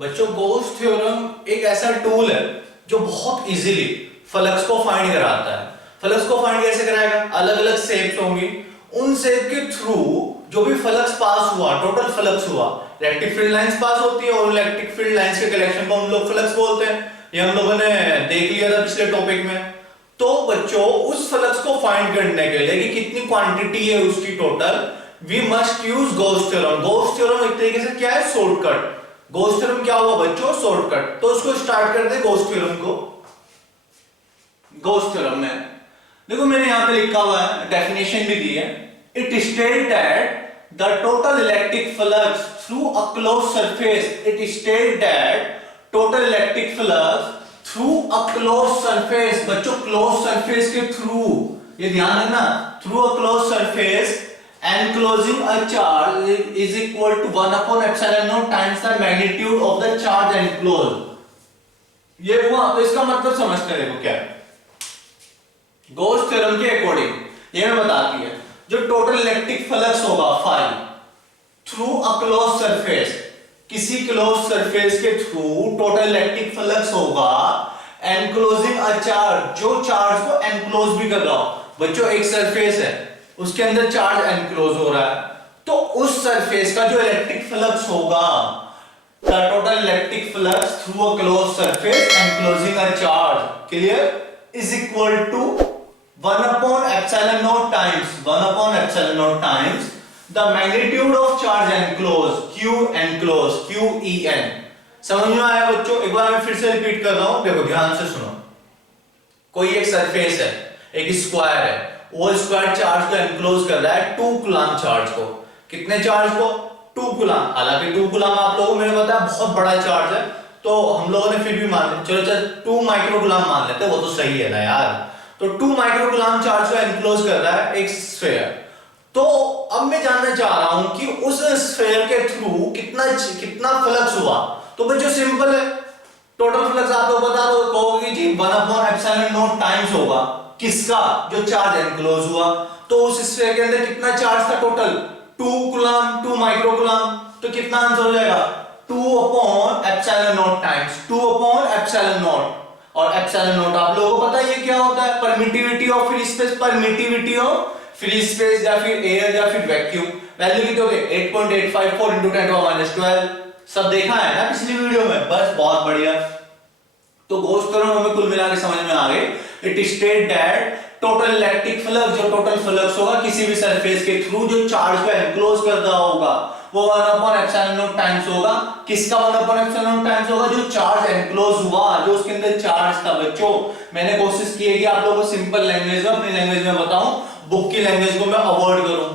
बच्चों Gauss theorem एक ऐसा टूल है जो बहुत इजीली फ्लक्स को फाइंड कराता है। फ्लक्स को फाइंड कैसे कराएगा? अलग अलग शेप्स होंगी, उन शेप के थ्रू जो भी फ्लक्स पास हुआ, टोटल फ्लक्स हुआ, इलेक्ट्रिक फील्ड लाइंस पास होती है और इलेक्ट्रिक फील्ड लाइंस के कलेक्शन को हम लोग फ्लक्स बोलते हैं। ये हम लोगों ने देख लिया था पिछले टॉपिक में। तो बच्चों उस फ्लक्स को फाइंड करने के लिए कि कितनी क्वांटिटी है उसकी total, we must use Gauss theorem. Gauss theorem एक तरीके से क्या है? शॉर्टकट। गॉस थ्योरम क्या हुआ बच्चों? शॉर्टकट। तो उसको स्टार्ट कर दे गॉस थ्योरम को। गॉस थ्योरम में देखो मैंने यहां पे लिखा हुआ है, डेफिनेशन भी दी है। It state that the total electric flux through a close surface, it state that total electric flux through a close surface. बच्चों क्लोज सरफेस के थ्रू, ये ध्यान रखना, through a close surface enclosing a charge is equal to 1 upon epsilon naught times the magnitude of the charge enclosed। ये हुआ। तो इसका मतलब समझते हैं, देखो क्या है। गॉस थ्योरम के अकॉर्डिंग ये हमें बताती है जो टोटल इलेक्ट्रिक फ्लक्स होगा phi through a close surface, किसी क्लोज सरफेस के थ्रू टोटल इलेक्ट्रिक फ्लक्स होगा एनक्लोजिंग अ चार्ज, जो चार्ज को एनक्लोज भी कर रहा हो। बच्चों एक सरफेस है, उसके अंदर चार्ज एनक्लोज हो रहा है, तो उस सरफेस का जो इलेक्ट्रिक फ्लक्स होगा, the total electric flux through a close surface enclosing a charge, clear, is equal to 1 upon epsilon naught times 1 upon epsilon naught times the magnitude of charge enclosed, q enclosed, q e n। समझ में आया बच्चों? एक बार मैं फिर से repeat कर रहा हूं, देखो ध्यान से सुनो। कोई एक सरफेस है, एक स्क्वायर है, वो स्क्वायर चार्ज को एनक्लोज कर रहा है 2 कूलम चार्ज को। कितने चार्ज को? 2 कूलम। हालांकि 2 कूलम आप लोगों को मैंने बताया बहुत बड़ा चार्ज है, तो हम लोगों ने फिर भी मान लिया, चलो 2 माइक्रो कूलम मान लेते हैं, वो तो सही है ना यार। तो 2 माइक्रो कूलम चार्ज को एनक्लोज कर रहा है एक स्फीयर। तो अब मैं जानना चाह रहा हूं कि उस स्फीयर के थ्रू कितना फ्लक्स हुआ। तो बच्चों सिंपल है, टोटल फ्लक्स आप लोग बता दो, कहोगे जी 1 अपॉन एप्सिलॉन नॉट टाइम्स होगा किसका? जो चार्ज एनक्लोज हुआ। तो उस स्फीयर के अंदर कितना चार्ज था टोटल? 2 coulomb, 2 micro coulomb. तो कितना आंसर हो जाएगा? 2 upon epsilon not times 2 upon epsilon not. और एप्सिलॉन नॉट आप लोगों को पता है ये क्या होता है? Permittivity of free space, permittivity of free space या फिर एयर या फिर वैक्यूम। वैल्यू कितनी होगी? 8.854 into 10⁻12। सब देखा है ना पिछली वीडियो में? बस बहुत बढ़िया। तो गॉस थ्योरम हमें कुल मिला के समझ में आ गई। It state that total electric flux, जो टोटल फ्लक्स होगा किसी भी सरफेस के थ्रू जो चार्ज को एनक्लोज कर रहा होगा, वो 1 अपॉन एप्सिलॉन नॉट टाइम्स होगा। किसका 1 अपॉन एप्सिलॉन नॉट टाइम्स होगा? जो चार्ज एनक्लोज हुआ, जो उसके अंदर चार्ज था। बच्चों मैंने कोशिश की है कि आप लोगों को सिंपल लैंग्वेज में, अपनी लैंग्वेज में बताऊं, बुक की लैंग्वेज को मैं अवॉइड करूं।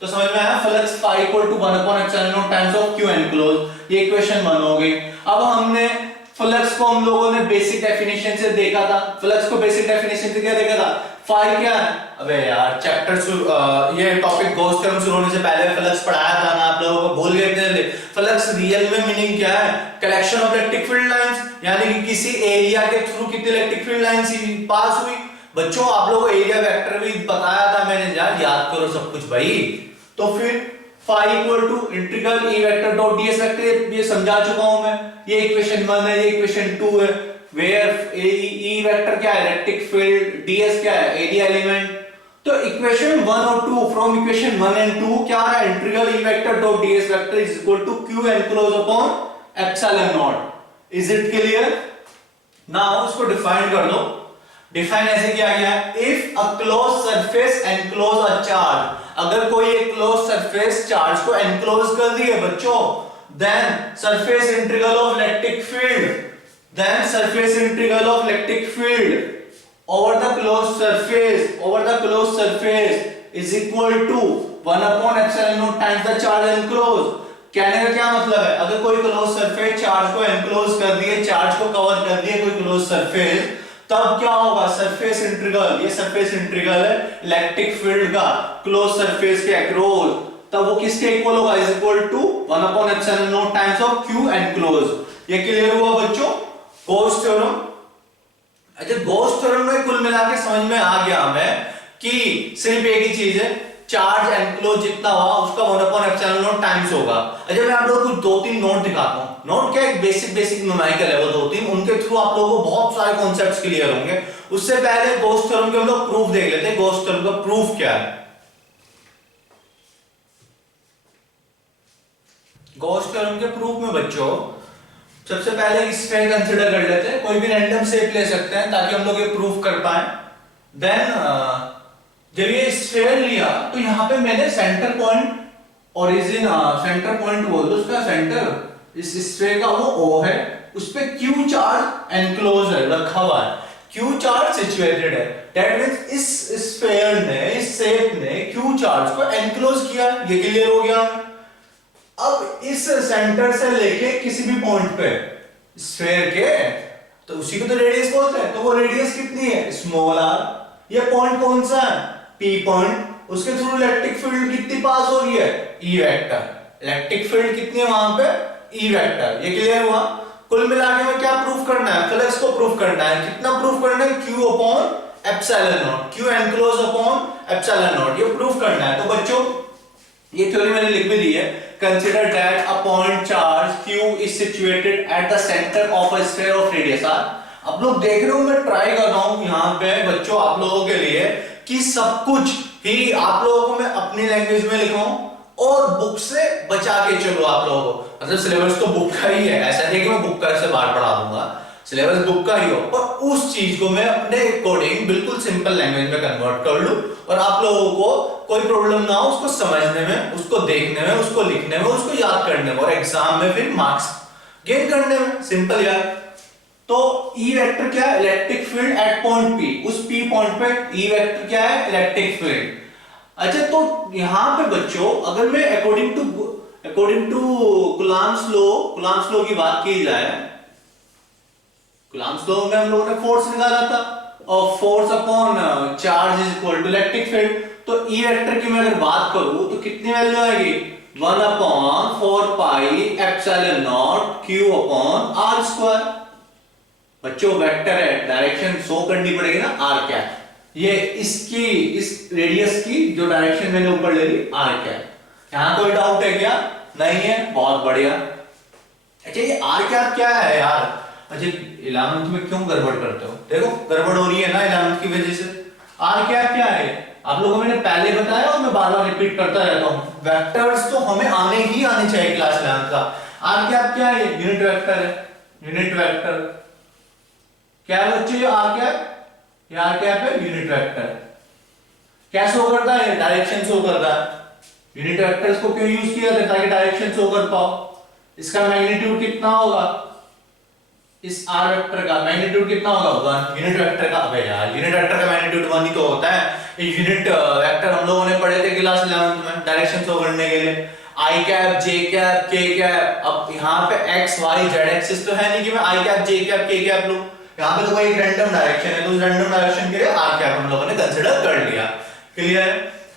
तो समझ में आया? Flux phi equal to 1 upon epsilon not times of q enclose. ये इक्वेशन 1 हो गई। अब हमने फ्लक्स को हम लोगों ने बेसिक डेफिनेशन से देखा था। फ्लक्स को बेसिक डेफिनेशन से क्या देखा था? फाई क्या है? अबे यार चैप्टर ये टॉपिक गॉस थ्योरम शुरू होने से पहले फ्लक्स पढ़ाया था ना, आप लोगों को भूल गए थे। फ्लक्स रियल में मीनिंग क्या है? Collection of electric field lines, यानी कि किसी एरिया के थ्रू कितनी इलेक्ट्रिक फील्ड लाइंस पास हुई। बच्चों आप लोगों को एरिया वेक्टर भी बताया था मैंने, याद करो सब कुछ भाई। तो फिर phi equal to integral E vector dot ds vector, ये समझा चुका हूं मैं। ये इक्वेशन 1 है, ये इक्वेशन 2 है। वेयर ई वेक्टर क्या है? इलेक्ट्रिक फील्ड, डीएस क्या है? Area element. तो इक्वेशन 1 और 2, फ्रॉम इक्वेशन 1 एंड 2 क्या है? Integral E vector dot ds vector is equal to q enclose upon epsilon naught. Is it clear? Now इसको डिफाइन कर दो। डिफाइन ऐसे किया गया है, if a close surface enclose a charge, अगर कोई एक क्लोज सरफेस चार्ज को एनक्लोज कर दी है बच्चों, then surface integral of electric field, then surface integral of electric field over the closed surface is equal to 1 upon epsilon naught times the charge enclosed। कहने का क्या मतलब है? अगर कोई क्लोज सरफेस चार्ज को एनक्लोज कर दिए, चार्ज को कवर कर दिए कोई क्लोज सरफेस, तब क्या होगा? सरफेस इंटीग्रल, ये सरफेस इंटीग्रल है इलेक्ट्रिक फील्ड का क्लोज सरफेस के अक्रॉस, तब वो किसके इक्वल होगा? Is equal to 1 upon epsilon not times of q enclose. ये क्लियर हुआ बच्चों गॉस थ्योरम? अच्छा गॉस थ्योरम में कुल मिला के समझ में आ गया हमें कि सिर्फ एक ही चीज है चार्ज एनक्लोज जितना हुआ उसका 1/ε0 टाइम्स होगा। अच्छा मैं आप लोगों को 2-3 नोट दिखाता हूँ। नोट क्या है, बेसिक न्यूमेरिकल है वो 2-3, उनके थ्रू आप लोगों को बहुत सारे कॉन्सेप्ट्स क्लियर होंगे। उससे पहले गॉस थ्योरम के हम लोग प्रूफ देख लेते हैं। गॉस थ्योरम का प्रूफ क्या है? गॉस थ्योरम के प्रूफ में बच्चों सबसे पहले स्फीयर कंसीडर कर लेते हैं, कोई भी रैंडम शेप ले सकते हैं ताकि हम लोग ये प्रूफ कर पाए। देन जब ये स्फीयर लिया तो यहाँ पे मैंने centre point origin centre point बोल दो उसका, सेंटर इस स्फीयर का वो O है, उस पे Q चार्ज एनक्लोज है, रखा हुआ है, Q चार्ज सिचुएटेड है। दैट मींस इस स्फीयर ने, इस शेप ने Q चार्ज को एनक्लोज किया। ये क्लियर हो गया। अब इस सेंटर से लेके किसी भी पॉइंट पे स्फीयर के, तो उसी को तो रेडियस बोलते हैं, तो वो रेडियस कितनी है? Small r। ये पॉइंट कौन सा है? P point. उसके थ्रू इलेक्ट्रिक फील्ड कितनी पास हो रही है? E vector. इलेक्ट्रिक फील्ड कितनी है वहां पे? E vector. ये क्लियर हुआ। कुल मिला के में क्या प्रूफ करना है? फ्लक्स को प्रूफ करना है। कितना प्रूफ करना है? Q upon epsilon naught, Q enclose upon epsilon naught, ये प्रूफ करना है। तो बच्चों ये थ्योरी मैंने लिख भी दी है। Consider that a point charge Q is situated at the center of a sphere of radius r। आप लोग देख रहे हो, मैं ट्राई कर रहा हूं यहाँ पे बच्चों आप लोगों के लिए कि सब कुछ ही आप लोगों को मैं अपनी लैंग्वेज में लिखाऊं और बुक से बचा के चलो आप लोगों को। मतलब सिलेबस तो बुक का ही है, ऐसा नहीं कि मैं बुक का से बाहर पढ़ा दूंगा, सिलेबस बुक का ही हो, पर उस चीज को मैं अपने अकॉर्डिंग बिल्कुल सिंपल लैंग्वेज में कन्वर्ट कर लूं और आप लोगों को कोई प्रॉब्लम ना हो उसको समझने में, उसको देखने में, उसको लिखने में, उसको याद करने में और एग्जाम में फिर मार्क्स गेन करने में। सिंपल यार। तो E वेक्टर क्या है? Electric field at point P। उस P पॉइंट पे E वेक्टर क्या है? Electric field. अच्छा तो यहां पे बच्चों अगर मैं अकॉर्डिंग टू कूलॉम्स लॉ की बात की जाए, कूलॉम्स लॉ में हम लोगों ने फोर्स निकाला था और force upon charge is equal to electric field. तो E वेक्टर की मैं अगर बात करूं तो कितनी वैल्यू आएगी? 1/4 पाई epsilon naught Q upon r square. बच्चों वेक्टर है, डायरेक्शन शो करनी पड़ेगी ना, r क्या है? ये इसकी, इस रेडियस की जो डायरेक्शन मैंने ऊपर ले ली, r क्या है? यहां कोई डाउट है क्या? नहीं है, बहुत बढ़िया। अच्छा ये r क्या है यार? अच्छा 11th में क्यों गड़बड़ करते हो? देखो गड़बड़ हो रही है ना 11th की वजह से। r क्या है? आप लोगों को मैंने पहले बताया और मैं बार बार रिपीट करता रहता हूं, वेक्टर्स तो हमें आने चाहिए क्लास 11th का। r क्या है? यूनिट वेक्टर है, यूनिट वेक्टर क्या है बच्चे? r क्या है? Unit vector. क्या शो करता है? डायरेक्शन शो करता है। यूनिट वेक्टर्स को क्यों यूज किया जाता है? ताकि डायरेक्शन शो कर पाओ। इसका मैग्नीट्यूड कितना होगा? इस r वेक्टर का मैग्नीट्यूड कितना होगा? 1। यूनिट वेक्टर का, अबे यार यूनिट वेक्टर का मैग्नीट्यूड 1 ही तो होता है। ये यूनिट वेक्टर हम लोगों ने पढ़े थे क्लास 11th में डायरेक्शन शो करने के लिए। i cap, j cap, k cap. अब यहाँ पे x y z एक्सिस तो है नहीं कि मैं i cap, j cap, k cap लूं। यहाँ पे तो कोई एक रैंडम डायरेक्शन है, तो उस रैंडम डायरेक्शन के लिए r कैप हम लोगों ने कंसीडर कर लिया। क्लियर है?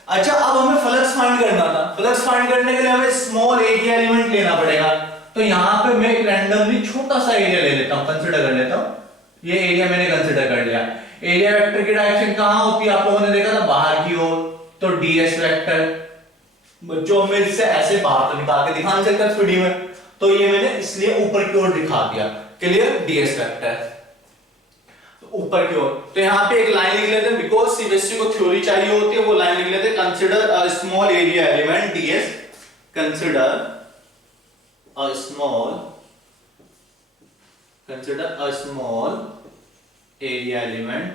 अच्छा अब हमें फ्लक्स फाइंड करना था। फ्लक्स फाइंड करने के लिए हमें स्मॉल एरिया एलिमेंट लेना पड़ेगा। तो यहाँ पे मैं एक रैंडमली छोटा सा एरिया ले लेता हूँ, कंसीडर कर लेता हूँ। ये एरिया मैंने कंसीडर कर लिया। एरिया वेक्टर की डायरेक्शन कहाँ होती है? आप लोगों ने देखा था बाहर की ओर, तो ds वेक्टर। बच्चों में इससे ऐसे बाहर तो निकाल के दिखा नहीं सकता वीडियो में, तो ये मैंने इसलिए ऊपर की ओर दिखा दिया। क्लियर? ds वेक्टर ऊपर की ओर। तो यहाँ पे एक लाइन लिख लेते हैं, बिकॉज सीबीएसई को थ्योरी चाहिए होती है, वो लाइन लिख लेते हैं, consider a small area element ds, consider a small area element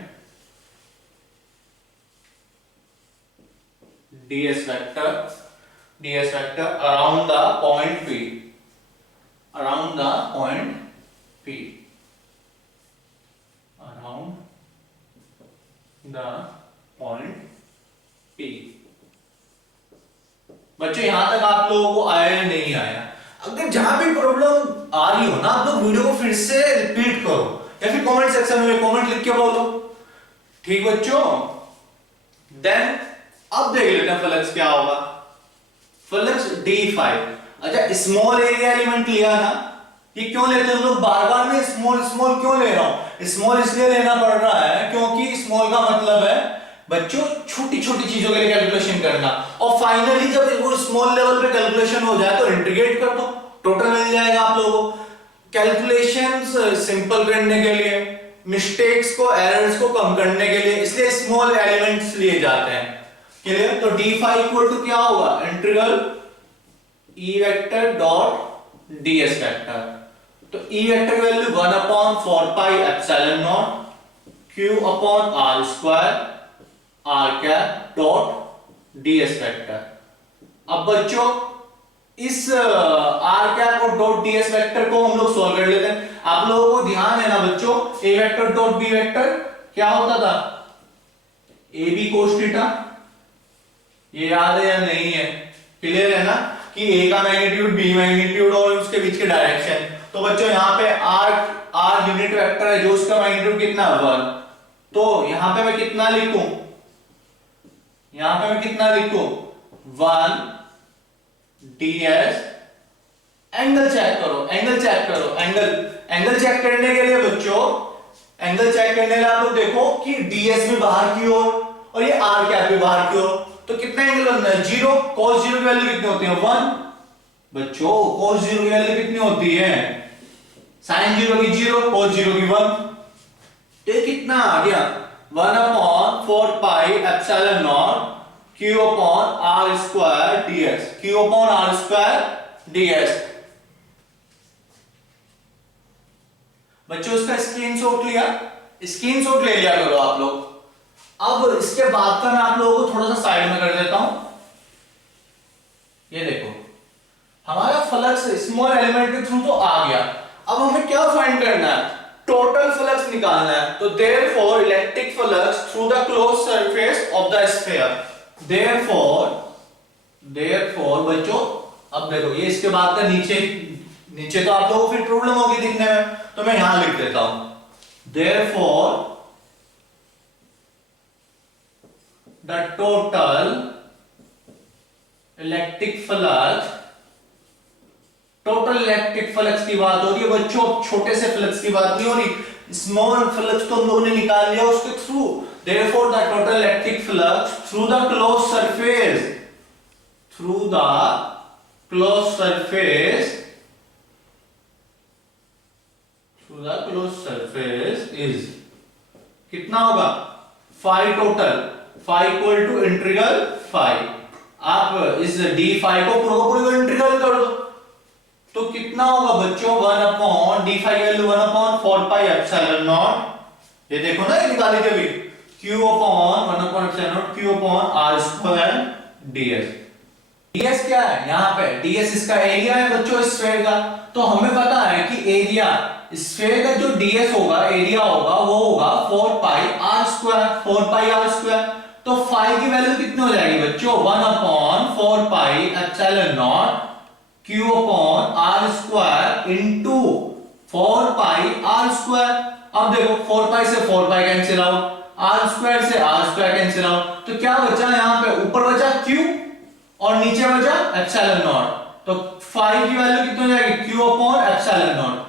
ds vector around the point P, around the point P, around the point P। बच्चों यहां तक आप लोगों को आया या नहीं आया? अगर जहां भी प्रॉब्लम आ रही हो ना, आप लोग वीडियो को फिर से रिपीट करो या फिर कमेंट सेक्शन में कमेंट लिख के बोलो। ठीक बच्चों? देन अब देख लेते हैं फ्लक्स क्या होगा। Flux d5। अच्छा स्मॉल एरिया एलिमेंट लिया ना, ये क्यों लेते हैं लोग? बार बार में स्मॉल क्यों ले रहा हूं? स्मॉल इसलिए लेना पड़ रहा है क्योंकि स्मॉल का मतलब है बच्चों छोटी छोटी चीजों के लिए कैलकुलेशन करना, और फाइनली जब वो स्मॉल लेवल पे कैलकुलेशन हो जाए तो इंटीग्रेट कर दो, टोटल मिल जाएगा आप लोगों को। कैलकुलेशंस सिंपल करने के लिए, मिस्टेक्स को, एरर्स को कम करने के लिए, इसलिए स्मॉल एलिमेंट्स लिए जाते हैं। क्लियर? तो d फाई इक्वल टू क्या होगा, integral e vector dot ds vector. तो e vector value 1 upon 4 pi epsilon naught q upon r square r cap dot ds vector. अब बच्चों इस r कैप और डॉट ds वेक्टर को हम लोग सॉल्व कर लेते हैं। आप लोगों को ध्यान है ना बच्चों, a vector dot b vector क्या होता था, ab cos थीटा, ये याद है या नहीं है? क्लियर है ना कि a का मैग्नीट्यूड b मैग्नीट्यूड और उसके बीच के डायरेक्शन। तो बच्चों यहाँ पे r यूनिट वेक्टर है जो उसका मैग्नीट्यूड कितना है 1, तो यहां पे मैं कितना लिखूं, यहां पे मैं कितना लिखूं 1 ds। एंगल चेक करो, एंगल चेक करो, एंगल चेक करने के लिए बच्चों, एंगल चेक करने के लिए आप लोग देखो कि ds भी बाहर की ओर और ये r कैप भी बाहर की ओर, तो कितना एंगल बनना है 0। cos 0 की वैल्यू कितनी होती है 1। बच्चों cos 0 की वैल्यू कितनी होती है, sin 0 की 0, cos 0 की 1। तो ये कितना आ गया 1 upon 4 pi epsilon naught q upon r square ds, q upon r square ds। बच्चों इसका स्क्रीनशॉट लिया, स्क्रीनशॉट ले लिया करो आप लोग। अब इसके बाद का मैं आप लोगों को थोड़ा सा साइड में कर देता हूं। ये देखो हमारा फ्लक्स स्मॉल एलिमेंट के थ्रू तो आ गया, अब हमें क्या फाइंड करना है, टोटल फ्लक्स निकालना है। तो therefore electric flux through the close surface of the sphere, therefore बच्चों अब देखो ये इसके बाद का नीचे तो आप लोगों को फिर प्रॉब्लम होगी दिखने में, तो मैं यहां लिख देता हूं therefore the total electric flux, total electric flux की बात हो रही है बच्चों, छोटे से फ्लक्स की बात नहीं हो रही। स्मॉल फ्लक्स तो हम लोगों ने निकाल लिया उसके through. therefore the total electric flux through the closed surface, through the closed surface, through the closed surface is कितना होगा phi total, phi equal to integral phi. आप इस डी फाई को पूरा इंटीग्रल कर दो तो कितना होगा बच्चों 1 upon d phi value 1 upon 4 pi epsilon naught, ये देखो ना ये निकाली थी अभी, q upon 1 upon epsilon naught q upon r square ds। ds क्या है यहाँ पे, ds इसका एरिया है बच्चों स्फीयर का। तो हमें पता है कि एरिया स्फीयर का जो ds होगा, एरिया होगा वो होगा 4 पाई r स्क्वायर, 4 पाई r स्क्वायर। तो फाई की वैल्यू कितनी हो जाएगी बच्चों 1 upon 4 pi epsilon naught q upon r square into 4 पाई r स्क्वायर। अब देखो 4 पाई से 4 pi cancel out, r square से r स्क्वायर कैंसिल आउट, तो क्या बचा यहाँ पे, ऊपर बचा q और नीचे बचा एप्सिलॉन नॉट। तो फाई की वैल्यू कितनी हो जाएगी q upon epsilon not.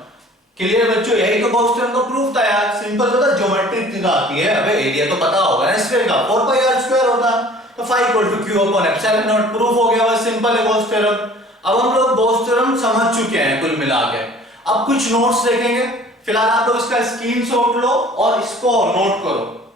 Clear बच्चों, यही तो गॉस थ्योरम का प्रूफ था यार, सिंपल तो था, ज्योमेट्रिक चीज आती है। अबे एरिया तो पता होगा ना स्फीयर का, 4 पाई r स्क्वायर होता, तो phi equal to q upon epsilon naught, proof हो गया, बस सिंपल है गॉस थ्योरम। अब हम लोग गॉस थ्योरम समझ चुके हैं कुल मिला के। अब कुछ नोट्स देखेंगे, फिलहाल आप लोग इसका स्क्रीनशॉट लो और इसको नोट करो।